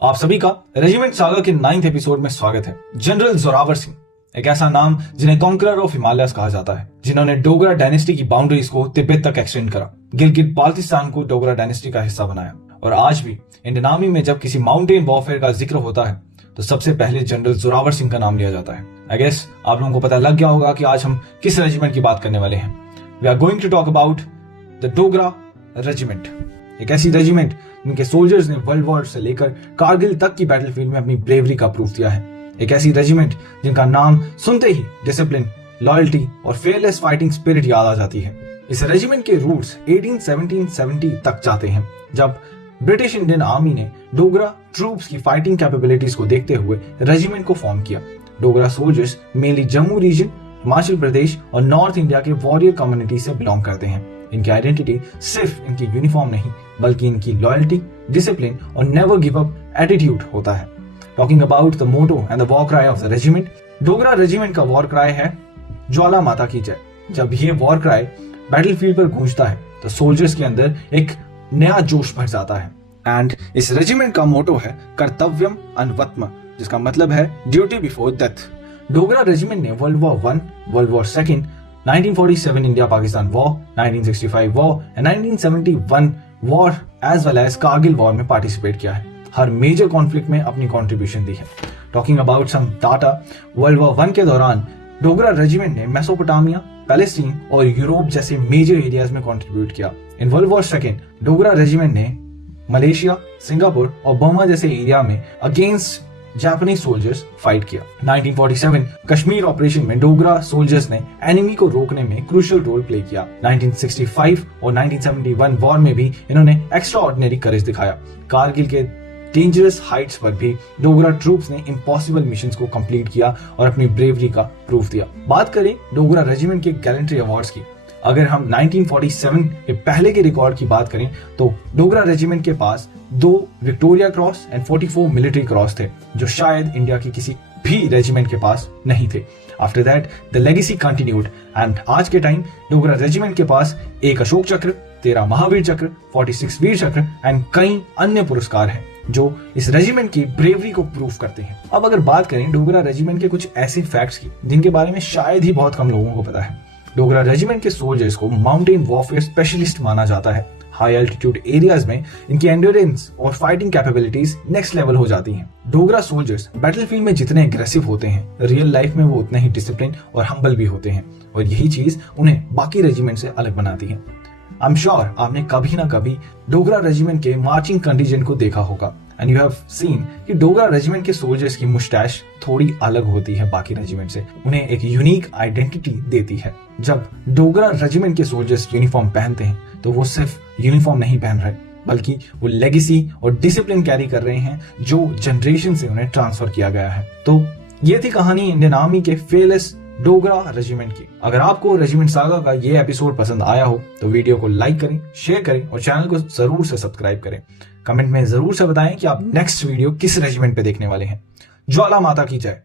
आप सभी का रेजिमेंट सागा के 9th एपिसोड में स्वागत है। जनरल जोरावर सिंह एक ऐसा नाम जिन्हें कॉन्करर ऑफ हिमालयस कहा जाता है, जिन्होंने डोगरा डायनेस्टी की बाउंड्रीज को तिब्बत तक एक्सटेंड करा, गिलगित बाल्टिस्तान को डोगरा डायनेस्टी का हिस्सा बनाया। और आज भी इंडियन आर्मी में जब किसी माउंटेन वॉरफेयर का जिक्र होता है तो सबसे पहले जनरल जोरावर सिंह का नाम लिया जाता है। आई गेस आप लोगों को पता लग गया होगा कि आज हम किस रेजिमेंट की बात करने वाले हैं। We are going to talk about the Dogra regiment, एक ऐसी रेजिमेंट जिनके सोल्जर्स ने वर्ल्ड वॉर से लेकर कारगिल तक की बैटलफील्ड में अपनी ब्रेवरी का प्रूफ दिया है। एक ऐसी रेजिमेंट जिनका नाम सुनते ही डिसिप्लिन, लॉयल्टी और फेयरलेस फाइटिंग स्पिरिट याद आ जाती है। इस रेजिमेंट के रूट्स 1770 तक जाते हैं, जब ब्रिटिश इंडियन आर्मी ने डोगरा ट्रूप्स की फाइटिंग कैपेबिलिटीज को देखते हुए रेजिमेंट को फॉर्म किया। Dogra soldiers mainly Jammu region, Himachal Pradesh और नॉर्थ इंडिया के वॉरियर कम्युनिटी से बिलोंग करते हैं। इनकी आइडेंटिटी सिर्फ इनकी यूनिफॉर्म नहीं बल्कि इनकी लॉयल्टी, डिसिप्लिन और नेवर गिव अप एटीट्यूड होता है। Talking about the motto and the war cry of the regiment, Dogra regiment का वॉर क्राई है ज्वाला माता की जय। जब ये वॉर क्राई बैटलफील्ड पर गूंजता है तो सोल्जर्स के अंदर एक नया जोश भर जाता है। एंड इस रेजिमेंट का मोटो है कर्तव्यम अन्वत्म, जिसका मतलब है duty before death. Dogra regiment ने world war 1, world war 2, 1947 India Pakistan war, 1965 war and 1971 war as well as Kargil war में पार्टिसिपेट किया है। हर मेजर कॉन्फ्लिक्ट में अपनी कंट्रीब्यूशन दी है। Talking about some data, world war 1 के दौरान डोगरा रेजिमेंट ने मेसोपोटामिया, पैलेस्टीन और यूरोप जैसे मेजर एरियाज में कंट्रीब्यूट किया। In world war 2 Dogra regiment ने मलेशिया, सिंगापुर और बर्मा जैसे एरिया में अगेंस्ट जापानीज सोल्जर्स फाइट किया। 1947 कश्मीर ऑपरेशन में डोगरा सोल्जर्स ने एनिमी को रोकने में क्रूशियल रोल प्ले किया। 1965 और 1971 वॉर में भी इन्होंने एक्स्ट्रा ऑर्डिनरी करेज दिखाया। कारगिल के डेंजरस हाइट्स पर भी डोगरा ट्रूप्स ने इम्पॉसिबल मिशंस को कंप्लीट किया और अपनी ब्रेवरी का प्रूफ दिया। बात करें डोगरा रेजिमेंट के गैलेंट्री अवार्ड्स की, अगर हम 1947 के पहले के रिकॉर्ड की बात करें तो डोगरा रेजिमेंट के पास 2 Victoria cross and 44 military cross थे, जो शायद इंडिया की किसी भी रेजिमेंट के पास नहीं थे। After that the legacy continued and आज के टाइम डोगरा रेजिमेंट के पास 1 अशोक चक्र, 13 महावीर चक्र, 46 वीर चक्र एंड कई अन्य पुरस्कार हैं जो इस रेजिमेंट की ब्रेवरी को प्रूफ करते हैं। अब अगर बात करें डोगरा रेजिमेंट के कुछ ऐसे फैक्ट्स की जिनके बारे में शायद ही बहुत कम लोगों को पता है। डोगरा रेजिमेंट के सोल्जर्स को माउंटेन वॉरफेयर स्पेशलिस्ट माना जाता है। हाई एल्टीट्यूड एरियाज में इनकी एंड्योरेंस और फाइटिंग कैपेबिलिटीज नेक्स्ट लेवल हो जाती हैं। डोगरा सोल्जर्स बैटलफील्ड में जितने एग्रेसिव होते हैं, रियल लाइफ में वो उतने ही डिसिप्लिन और हम्बल भी होते हैं, और यही चीज उन्हें बाकी रेजिमेंट से अलग बनाती है। आई एम श्योर आपने कभी ना कभी डोगरा रेजिमेंट के मार्चिंग कंडीजन को देखा होगा एंड यू हैव सीन कि डोगरा रेजिमेंट के सोल्जर्स की मुस्टैश थोड़ी अलग होती है बाकी रेजिमेंट से, उन्हें एक यूनिक आइडेंटिटी देती है। जब डोगरा रेजिमेंट के सोल्जर्स यूनिफॉर्म पहनते हैं तो वो सिर्फ यूनिफॉर्म नहीं पहन रहे बल्कि वो लेगेसी और डिसिप्लिन कैरी कर रहे हैं जो जनरेशन से उन्हें ट्रांसफर किया गया है। तो ये थी कहानी इंडियन आर्मी के फेयरलेस डोगरा रेजिमेंट की। अगर आपको रेजिमेंट सागा का ये एपिसोड पसंद आया हो तो वीडियो को लाइक करें, शेयर करें और चैनल को जरूर से सब्सक्राइब करें। कमेंट में जरूर से बताएं कि आप नेक्स्ट वीडियो किस रेजिमेंट पे देखने वाले हैं। ज्वाला माता की जय।